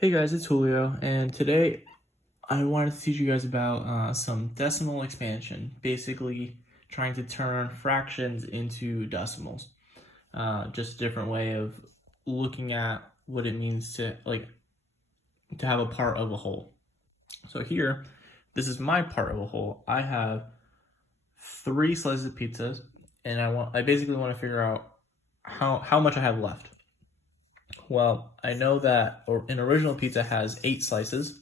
Hey guys, it's Julio, and today I wanted to teach you guys about some decimal expansion, basically trying to turn fractions into decimals. Just a different way of looking at what it means to have a part of a whole. So here, this is my part of a whole. I have 3 slices of pizzas, and I basically want to figure out how much I have left. Well, I know that an original pizza has 8 slices,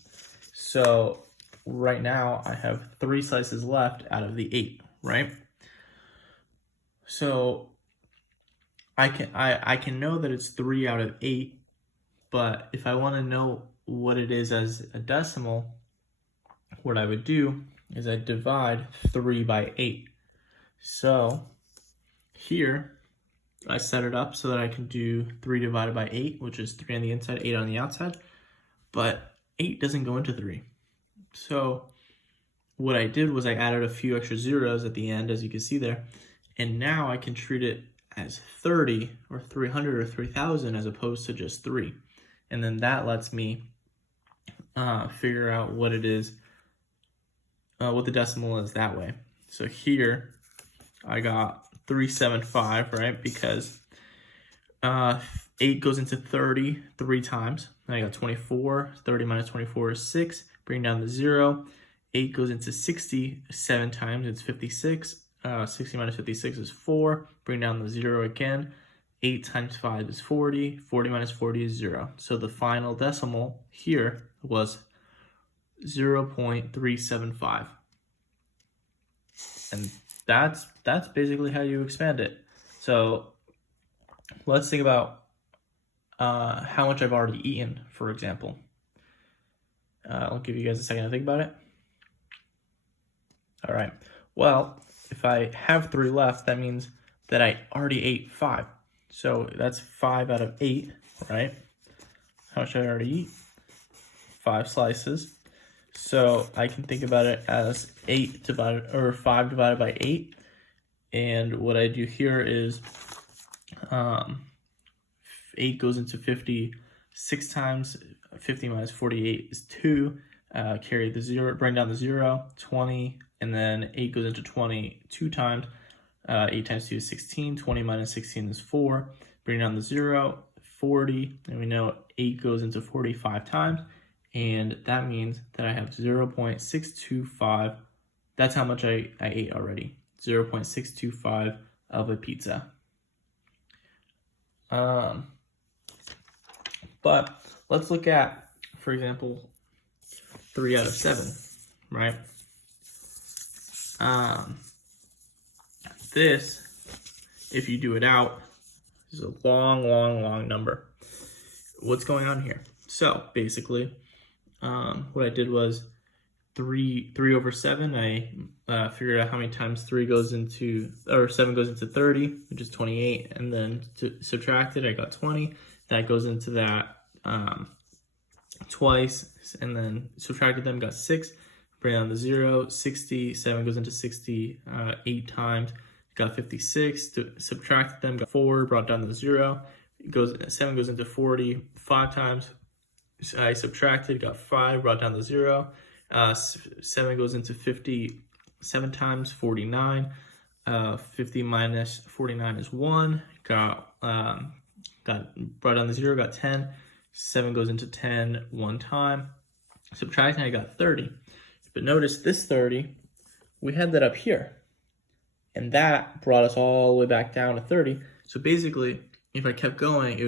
so right now I have 3 slices left out of the 8, right? So I can know that it's 3 out of 8, but if I want to know what it is as a decimal, what I would do is I divide 3 by 8. So here I set it up so that I can do 3 divided by 8, which is 3 on the inside, 8 on the outside, but 8 doesn't go into 3. So what I did was I added a few extra zeros at the end, as you can see there, and now I can treat it as 30 or 300 or 3000 as opposed to just 3. And then that lets me figure out what it is, what the decimal is that way. So here I got 375, right? Because 8 goes into 30 3 times. Then I got 24. 30 minus 24 is 6. Bring down the 0. 8 goes into 60 7 times. It's 56. 60 minus 56 is 4. Bring down the 0 again. 8 times 5 is 40. 40 minus 40 is 0. So the final decimal here was 0.375. And that's basically how you expand it. So let's think about how much I've already eaten, for example. I'll give you guys a second to think about it. All right. Well, if I have 3 left, that means that I already ate 5. So that's 5 out of 8, right? How much did I already eat? 5 slices. So I can think about it as 5 divided by 8. And what I do here is 8 goes into 50 6 times. 50 minus 48 is 2. Carry the 0, bring down the 0, 20, and then 8 goes into 20 2 times. 8 times 2 is 16. 20 minus 16 is 4. Bring down the 0, 40, and we know 8 goes into 45 times. And that means that I have 0.625. That's how much I ate already. 0.625 of a pizza. But let's look at, for example, 3 out of 7, right? This, if you do it out, is a long number. What's going on here? So basically, what I did was 3 over 7. I figured out how many times 7 goes into 30, which is 28, and then to subtract it, I got 20. That goes into that twice, and then subtracted them, got 6. Bring down the 0, 60. 7 goes into 60 8 times, got 56. Subtracted them, got 4. Brought down the 0. 7 goes into 40 5 times. I subtracted, got 5. Brought down the 0. 7 goes into 50 7 times, 49. 50 minus 49 is 1. Brought down the 0, got 10. 7 goes into 10 1 time. Subtracting, I got 30. But notice this 30, we had that up here. And that brought us all the way back down to 30. So basically, if I kept going,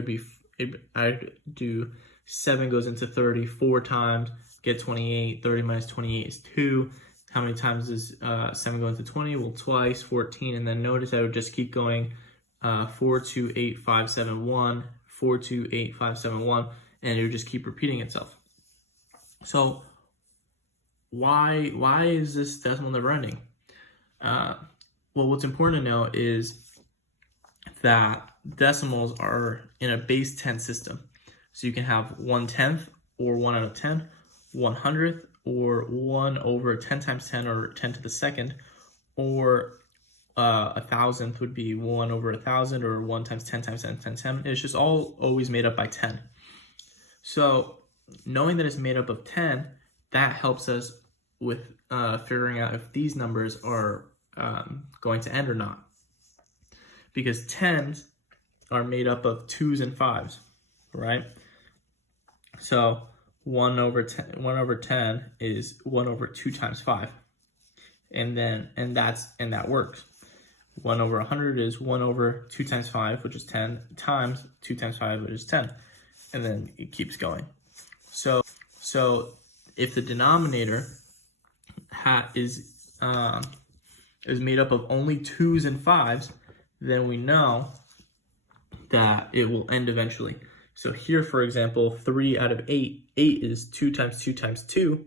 I'd do 7 goes into 30 4 times, get 28. 30 minus 28 is 2. How many times does 7 go into 20? Well, twice, 14. And then notice I would just keep going 4, 2, 8, 5, 7, 1, 4, 2, 8, 5, 7, 1, and it would just keep repeating itself. So why is this decimal never ending? Well, what's important to know is that decimals are in a base 10 system. So you can have 1/10 or 1 out of 10, 100th or 1 over 10 times 10 or 10 to the second, or 1,000th would be 1 over 1,000 or 1 times 10 times 10 times 10. It's just all always made up by 10. So knowing that it's made up of 10, that helps us with figuring out if these numbers are going to end or not. Because 10s are made up of 2s and 5s, right? So 1 over 10 is 1 over 2 times 5. And that works. 1 over 100 is 1 over 2 times 5, which is 10, times 2 times 5, which is 10. And then it keeps going. So if the denominator is made up of only 2s and 5s, then we know that it will end eventually. So here, for example, 3 out of 8, 8 is 2 times 2 times 2.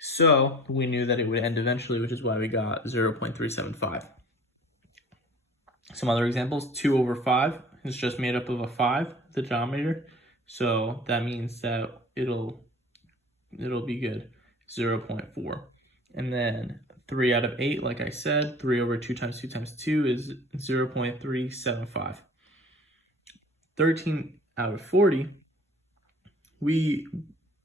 So we knew that it would end eventually, which is why we got 0.375. Some other examples, 2 over 5 is just made up of a 5, the denominator. So that means that it'll be good, 0.4. And then 3 out of 8, like I said, 3 over 2 times 2 times 2 is 0.375. 13 out of 40,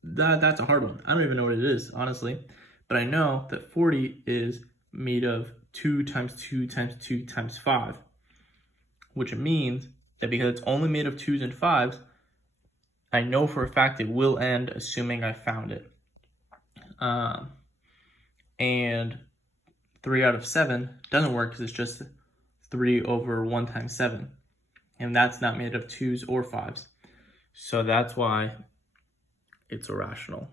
that's a hard one. I don't even know what it is, honestly. But I know that 40 is made of 2 times 2 times 2 times 5, which means that because it's only made of 2s and 5s, I know for a fact it will end assuming I found it. And 3 out of 7 doesn't work because it's just 3 over 1 times 7. And that's not made of 2s or 5s. So that's why it's irrational.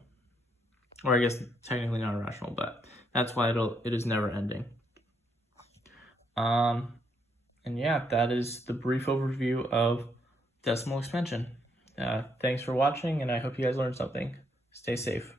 Or I guess technically not irrational, but that's why it is never ending. And yeah, that is the brief overview of decimal expansion. Thanks for watching, and I hope you guys learned something. Stay safe.